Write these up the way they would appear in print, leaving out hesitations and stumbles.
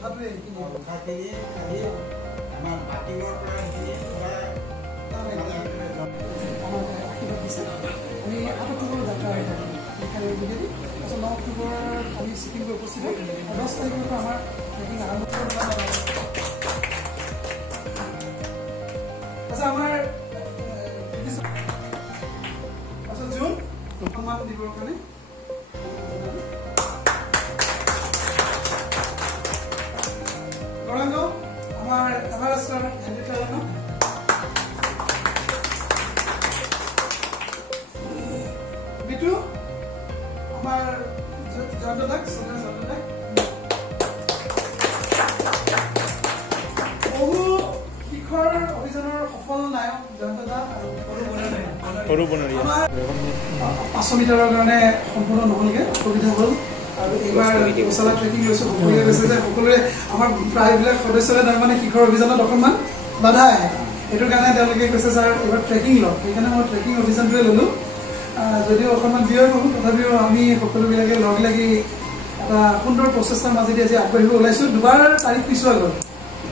কথাটোৱে এইখিনি কথাখিনি আমাৰ বাকিঙৰ পৰা সেইখিনি আমি 8 অক্টোবৰ যাত্ৰা হৈ থাকিম এইখানে যোগেদি তাৰপিছত 9 অক্টোবৰ আমি ছিকিম গৈ উপস্থিত হ'ম 10 তাৰিখৰ পৰা আমাৰ ট্ৰেকিং আৰম্ভ কৰিব আচ্ছা আমাৰ আচ্ছা জুন সন্মান দিবৰ কাৰণে গৌৰাংগ আমাৰ এভাৰেষ্টৰ হেণ্ডিক্ৰাফ্ট বিটু আমাৰ জয়ন্তদাক জয়ন্তদাক বহু শিখৰ অভিযানৰ সফল নায়ক জয়ন্তদা আৰু সৰু বনৰীয়া 500 মিটাৰৰ কাৰণে সম্পূৰ্ণ নহলগে অসুবিধা হ'ল আৰু এইবাৰ গোচালা ট্ৰেকিং লৈছে সকলোৱে কৈছে যে সকলোৱে আমাৰ প্ৰায়বিলাক সদস্যৰে তাৰমানে শিখৰ অভিযানত অকণমান বাধা আহে এইটোৰ কাৰণে তেওঁলোকে কৈছে ছাৰ এইবাৰ ট্ৰেকিং লওক সেইকাৰণে মই ট্ৰেকিং অভিযানটোৱে ল'লোঁ যদিও অকণমান ব্যয় হ'ল তথাপিও আমি সকলোবিলাকে লগ লাগি এটা সুন্দৰ প্ৰচেষ্টাৰ মাজেদি আজি আগবাঢ়িব ওলাইছোঁ দুবাৰ তাৰিখ পিছুৱা গ'ল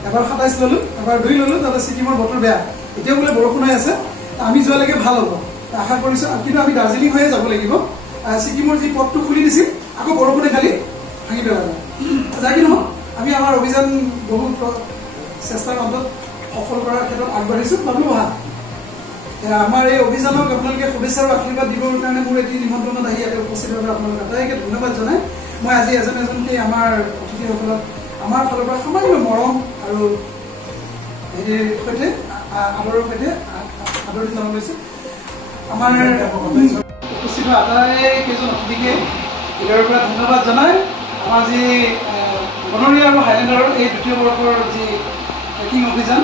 এবাৰ 27 ল'লোঁ এবাৰ 2 ল'লোঁ তাতে ছিকিমৰ বতৰ বেয়া এতিয়াও বোলে বৰষুণ হৈ আছে আমি যোৱালৈকে ভাল হ'ব আশা কৰিছোঁ কিন্তু আমি দাৰ্জিলিং হৈয়ে যাব লাগিব ছিকিমৰ যি পথটো খুলি দিছিল আকৌ বৰষুণে খালি ভাঙি পেলালে যাই কি নহওক আমি আমাৰ অভিযান বহু চেষ্টাৰ অন্তত সফল কৰাৰ ক্ষেত্ৰত আগবাঢ়িছোঁ বাবু বহা আমাৰ এই অভিযানক আপোনালোকে শুভেচ্ছা আৰু আশীৰ্বাদ দিবৰ কাৰণে মোৰ এটি নিমন্ত্ৰণত আহি ইয়াতে উপস্থিত হোৱাৰ আপোনালোকে আটাইকে ধন্যবাদ জনাই মই আজি এজনকৈ আমাৰ অতিথিসকলক আমাৰ ফালৰ পৰা সামান্য মৰম আৰু হেৰিৰ সৈতে আদৰৰ সৈতে আদৰণি জনাইছোঁ আমাৰ উপস্থিত হোৱা আটাইকেইজন অতিথিকে হৃদয়ৰ পৰা ধন্যবাদ জনাই আমাৰ যি বনৰীয়া আৰু হাইলেণ্ডাৰৰ এই দ্বিতীয় বৰ্ষৰ যি ট্ৰেকিং অভিযান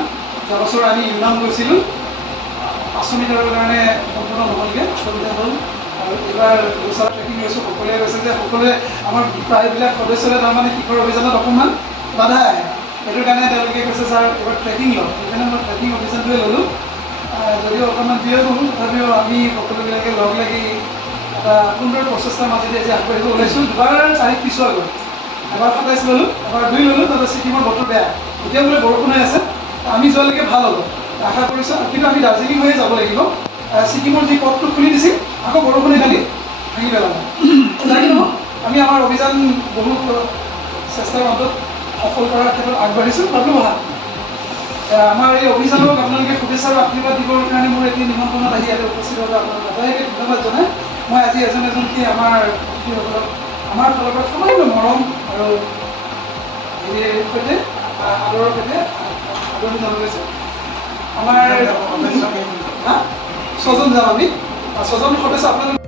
যোৱা বছৰ আমি ইউনাম গৈছিলোঁ 500 মিটাৰৰ কাৰণে সম্পূৰ্ণ নহ'লগৈ অসুবিধা হ'ল আৰু এইবাৰ গোচালা ট্ৰেকিং লৈছোঁ সকলোৱে কৈছে যে সকলোৱে আমাৰ প্ৰায়বিলাক সদস্যৰে তাৰমানে শিখৰ অভিযানত অকণমান বাধা আহে সেইটোৰ কাৰণে তেওঁলোকে কৈছে ছাৰ এইবাৰ ট্ৰেকিং লওক সেইকাৰণে মই ট্ৰেকিং অভিযানটোৱে ল'লোঁ যদিও অকণমান ব্যয় হ'ল তথাপিও আমি সকলোবিলাকে লগ লাগি এটা সুন্দৰ প্ৰচেষ্টাৰ মাজেদি আজি আগবাঢ়িব ওলাইছোঁ দুবাৰ তাৰিখ পিছুৱা গ'ল এবাৰ 27 ল'লোঁ এবাৰ 2 ল'লোঁ তাতে ছিকিমৰ বতৰ বেয়া এতিয়া বোলে বৰষুণ হৈ আছে আমি যোৱালৈকে ভাল হ'ব আশা কৰিছোঁ কিন্তু আমি দাৰ্জিলিং হৈয়ে যাব লাগিব ছিকিমৰ যি পথটো খুলি দিছিল আকৌ বৰষুণে খালি ভাঙি পেলালে যাই নহওক আমি আমাৰ অভিযান বহু চেষ্টাৰ অন্তত সফল কৰাৰ ক্ষেত্ৰত আগবাঢ়িছোঁ বাবু বহা আমাৰ এই অভিযানক আপোনালোকে শুভেচ্ছা আৰু আশীৰ্বাদ দিবৰ কাৰণে মোৰ এটি নিমন্ত্ৰণত আহি ইয়াতে উপস্থিত হোৱা আপোনালোকে আটাইকে ধন্যবাদ জনাই মই আজি এজনকৈ আমাৰ অতিথিসকলক আমাৰ ফালৰ পৰা সামান্য মৰম আৰু হেৰিৰ সৈতে আদৰৰ সৈতে আদৰণি জনাইছোঁ আমাৰ 6জন যাম আমি 6জন সদস্য আপোনালোকে